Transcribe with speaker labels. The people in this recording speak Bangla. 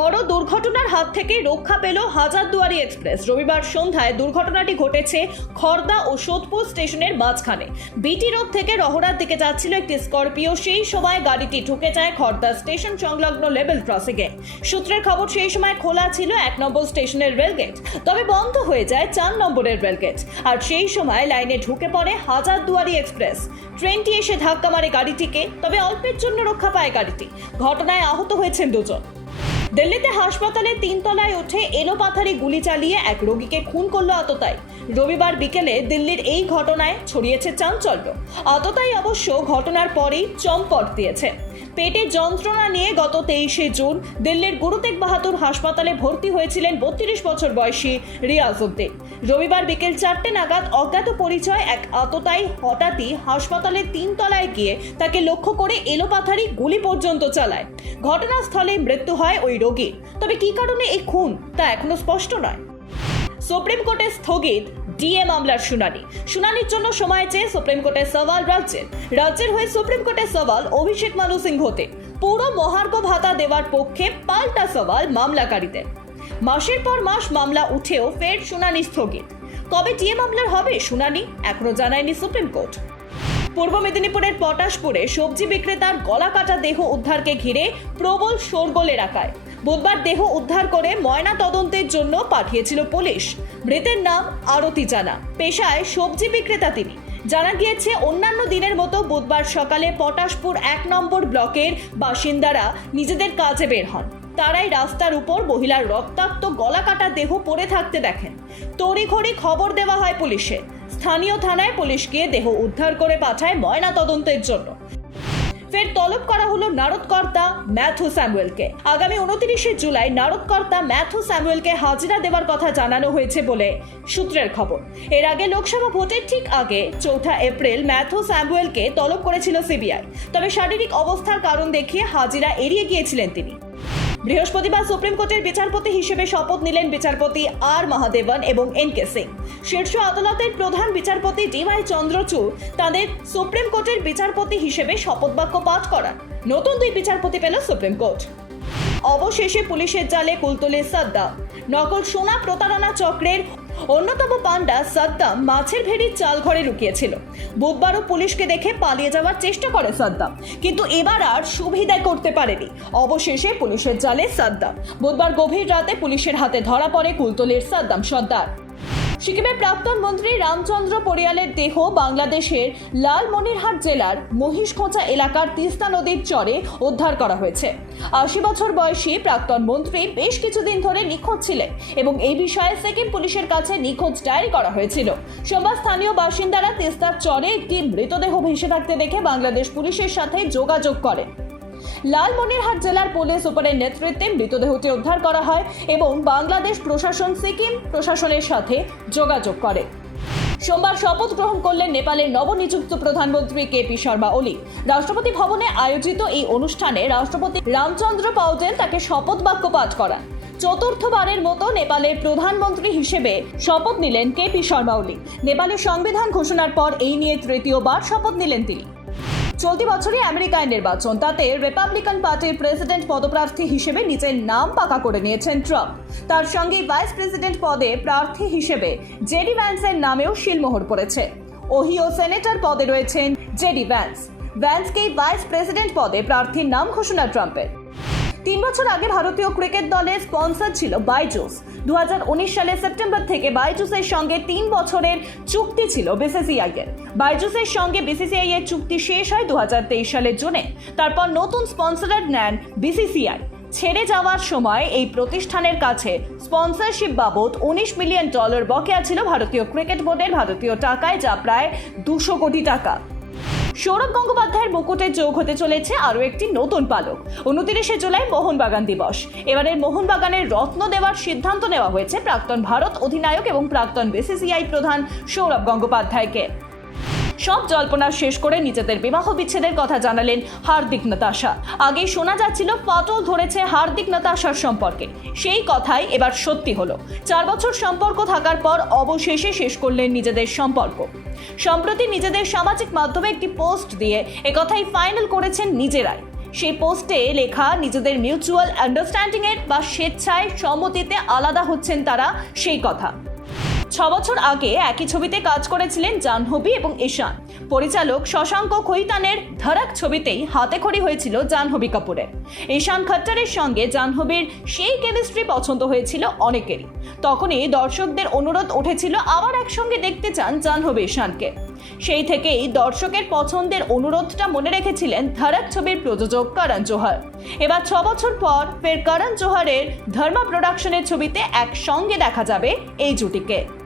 Speaker 1: বড় দুর্ঘটনার হাত থেকে রক্ষা পেল হাজারদুয়ারি এক্সপ্রেস। রবিবার সন্ধ্যায় দুর্ঘটনাটি ঘটেছে খর্দা ও সোদপুর স্টেশনের মাঝখানে। বিটি রোড থেকে রহরার দিকে যাচ্ছিল একটি স্করপিও। সেই সময় গাড়িটি ঢুকে যায় খর্দা স্টেশন সংলগ্ন লেভেল ক্রসিংয়ে সূত্রের খবর, সেই সময় খোলা ছিল এক নম্বর স্টেশনের রেলগেট তবে বন্ধ হয়ে যায় চার নম্বরের রেলগেট আর সেই সময় লাইনে ঢুকে পড়ে হাজারদুয়ারি এক্সপ্রেস। ট্রেনটি এসে ধাক্কা মারে গাড়িটিকে, তবে অল্পের জন্য রক্ষা পায় গাড়িটি। ঘটনায় আহত হয়েছেন দুজন। দিল্লিতে হাসপাতালে তিনতলায় উঠে এলোপাথারি গুলি চালিয়ে এক রোগীকে খুন করল আততাই রবিবার বিকেলে দিল্লির এই ঘটনায় ছড়িয়েছে চাঞ্চল্য। আততাই অবশ্য ঘটনার পরেই চম্পট দিয়েছে। পেটে যন্ত্রণা নিয়ে গত তেইশে জুন দিল্লির গুরু তেগ বাহাদুর হাসপাতালে ভর্তি হয়েছিলেন বত্রিশ বছর বয়সী রিয়াজউদ্দিন রবিবার বিকেল চারটে নাগাদ অজ্ঞাত পরিচয় এক আততাই হঠাৎই হাসপাতালের তিনতলায় গিয়ে তাকে লক্ষ্য করে এলোপাথারি গুলি পর্যন্ত চালায়। ঘটনাস্থলে মৃত্যু হয় ওই রোগীর। তবে কী কারণে এই খুন তা এখনও স্পষ্ট নয়। সুপ্রিম কোর্টে স্থগিত ডিএ মামলার শুনানি। শুনানির জন্য সময় চেয়ে সুপ্রিম কোর্টে সওয়াল রাজ্যের। রাজ্যের হয়ে সুপ্রিম কোর্টে সওয়াল অভিষেক মানু সিংহতে। পুরো মহার্ঘ ভাতা দেওয়ার পক্ষে পাল্টা সওয়াল মামলাকারীদের। মাসের পর মাস মামলা উঠেও ফের শুনানি স্থগিত। কবে ডিএ মামলার হবে শুনানি এখনও জানায়নি সুপ্রিম কোর্ট। পূর্ব মেদিনীপুরের পটাশপুরে সবজি বিক্রেতার গলা কাটা দেহ উদ্ধারকে ঘিরে প্রবল শোরগোল এলাকায় বুধবার দেহ উদ্ধার করে ময়না তদন্তের জন্য পাঠিয়েছিল পুলিশ। মৃতের নাম আরতি জানা। পেশায় সবজি বিক্রেতা তিনি। জানা গিয়েছে, অন্যান্য দিনের মতো বুধবার সকালে পটাশপুর এক নম্বর ব্লকের বাসিন্দারা নিজেদের কাজে বের হন। তারাই রাস্তার উপর মহিলার রক্তাক্ত গলা কাটা দেহ পড়ে থাকতে দেখেন। তড়িঘড়ি খবর দেওয়া হয় পুলিশে। স্থানীয় থানায় পুলিশ গিয়ে দেহ উদ্ধার করে পাঠায় ময়না তদন্তের জন্য। ফের তলব করা হলো নারদকর্তা ম্যাথু স্যামুয়েলকে। আগামী উনত্রিশে জুলাই নারদকর্তা ম্যাথু স্যামুয়েলকে হাজিরা দেওয়ার কথা জানানো হয়েছে বলে সূত্রের খবর। এর আগে লোকসভা ভোটের ঠিক আগে চৌঠা এপ্রিল ম্যাথু স্যামুয়েলকে তলব করেছিল সিবিআই। তবে শারীরিক অবস্থার কারণ দেখিয়ে হাজিরা এড়িয়ে গিয়েছিলেন তিনি। বৃহস্পতিবার সুপ্রিম কোর্টের বিচারপতি হিসেবে শপথ নিলেন বিচারপতি আর মহাদেবন এবং এন কে সিং। শীর্ষ আদালতের প্রধান বিচারপতি ডিওয়াই চন্দ্রচূড় তাদের সুপ্রিম কোর্টের বিচারপতি হিসেবে শপথ বাক্য পাঠ করান। নতুন দুই বিচারপতি পেল সুপ্রিম কোর্ট। অবশেষে পুলিশের জালে কুলতলে সাদ্দা নকল সোনা প্রতারণা চক্রের অন্যতম পান্ডা সাদ্দাম মাছের ভেড়ির চাল ঘরে লুকিয়েছিল। বুধবারও পুলিশকে দেখে পালিয়ে যাওয়ার চেষ্টা করে সাদ্দাম কিন্তু এবার আর সুবিধায় করতে পারেনি। অবশেষে পুলিশের জালে সাদ্দাম বুধবার গভীর রাতে পুলিশের হাতে ধরা পড়ে কুলতলির সাদ্দাম সর্দার। সিকিমের প্রাক্তন মন্ত্রী রামচন্দ্র পরিয়ালের দেহ বাংলাদেশের লালমনিরহাট জেলার মহিষখোঁচা এলাকার তিস্তা নদীর চরে উদ্ধার করা হয়েছে। আশি বছর বয়সী প্রাক্তন মন্ত্রী বেশ কিছুদিন ধরে নিখোঁজ ছিলেন এবং এই বিষয়ে সিকিম পুলিশের কাছে নিখোঁজ ডায়েরি করা হয়েছিল। সোমবার স্থানীয় বাসিন্দারা তিস্তার চরে একটি মৃতদেহ ভেসে থাকতে দেখে বাংলাদেশ পুলিশের সাথে যোগাযোগ করেন লালমনিরহাট জেলার পুলিশ সুপারের নেতৃত্বে মৃতদেহটি উদ্ধার করা হয় এবং বাংলাদেশ প্রশাসন, সিকিম প্রশাসনের সাথে যোগাযোগ করে। সোমবার শপথ গ্রহণ করলেন নেপালের নবনিযুক্ত প্রধানমন্ত্রী কে পি শর্মা ওলি। রাষ্ট্রপতি ভবনে আয়োজিত এই অনুষ্ঠানে রাষ্ট্রপতি রামচন্দ্র পাউডেল তাকে শপথ বাক্য পাঠ করান। চতুর্থবারের মতো নেপালের প্রধানমন্ত্রী হিসেবে শপথ নিলেন কে পি শর্মা ওলি। নেপালের সংবিধান ঘোষণার পর এই নিয়ে তৃতীয়বার শপথ নিলেন তিনি। চলতি বছরই আমেরিকায় নির্বাচন। তাতে রিপাবলিকান পার্টির প্রেসিডেন্ট পদপ্রার্থী হিসেবে নিজের নাম পাকা করে নিয়েছেন ট্রাম্প। তার সঙ্গে ভাইস প্রেসিডেন্ট পদে প্রার্থী হিসেবে জেডি ভ্যান্সের নামেও শিলমোহর পড়েছে। ওহিও সেনেটর পদে রয়েছেন জেডি ভ্যান্স ভ্যান্সকেই ভাইস প্রেসিডেন্ট পদে প্রার্থীর নাম ঘোষণা ট্রাম্পের। তিন বছর আগে ভারতীয় ক্রিকেট দলের স্পন্সর ছিল বাইজুস। দু সালে সেপ্টেম্বর থেকে বাইজুসের সঙ্গে তিন বছরের চুক্তি ছিল বিসিসিআই এর বাইজুসের সঙ্গে বিসিসিআই এর চুক্তি শেষ হয় দু হাজার তেইশ সালের জুনে। তারপর নতুন স্পন্সরার নেন বিসিসিআই। ছেড়ে যাওয়ার সময় এই প্রতিষ্ঠানের কাছে স্পন্সরশিপ বাবদ উনিশ মিলিয়ন ডলার বকেয়া ছিল ভারতীয় ক্রিকেট বোর্ডের ভারতীয় টাকায়, যা প্রায় দুশো কোটি টাকা। সৌরভ গঙ্গোপাধ্যায়ের মুকুটে যোগ হতে চলেছে আরও একটি নতুন পালক, উনতিরিশে জুলাই মোহনবাগান দিবস। এবারের মোহনবাগানের রত্ন দেওয়ার সিদ্ধান্ত নেওয়া হয়েছে প্রাক্তন ভারত অধিনায়ক এবং প্রাক্তন বিসিসিআই প্রধান সৌরভ গঙ্গোপাধ্যায়কে। সব জল্পনা শেষ করে নিজেদের বিবাহ বিচ্ছেদের কথা জানালেন হার্দিক নাতাশা। আগে শোনা যাচ্ছিল ফাটল ধরেছে হার্দিক নাতাশার সম্পর্কে। সেই কথাই এবার সত্যি হলো। চার বছর সম্পর্ক থাকার পর অবশেষে শেষ করলেন নিজেদের সম্পর্ক। সম্প্রতি নিজেদের সামাজিক মাধ্যমে একটি পোস্ট দিয়ে একথাই ফাইনাল করেছেন নিজেরাই। সেই পোস্টে লেখা, নিজেদের মিউচুয়াল আন্ডারস্ট্যান্ডিং এর বা স্বেচ্ছায় সম্মতিতে আলাদা হচ্ছেন তারা, সেই কথা। ছ বছর আগে একই ছবিতে কাজ করেছিলেন জাহ্নবী এবং ঈশান। পরিচালক শশাঙ্ক খৈতানের ধড়ক ছবিতেই হাতে খড়ি হয়েছিল জাহ্নবী কাপুরের। ঈশান খট্টারের সঙ্গে জাহ্নবীর সেই কেমিস্ট্রি পছন্দ হয়েছিল অনেকেরই। তখনই দর্শকদের অনুরোধ উঠেছিল আবার একসঙ্গে দেখতে চান জাহ্নবী ঈশানকে। সেই থেকেই দর্শকের পছন্দের অনুরোধটা মনে রেখেছিলেন ধড়ক ছবির প্রযোজক করণ জোহর। এবার ছ বছর পর ফের করণ জোহরের ধর্মা প্রোডাকশনের ছবিতে একসঙ্গে দেখা যাবে এই জুটিকে।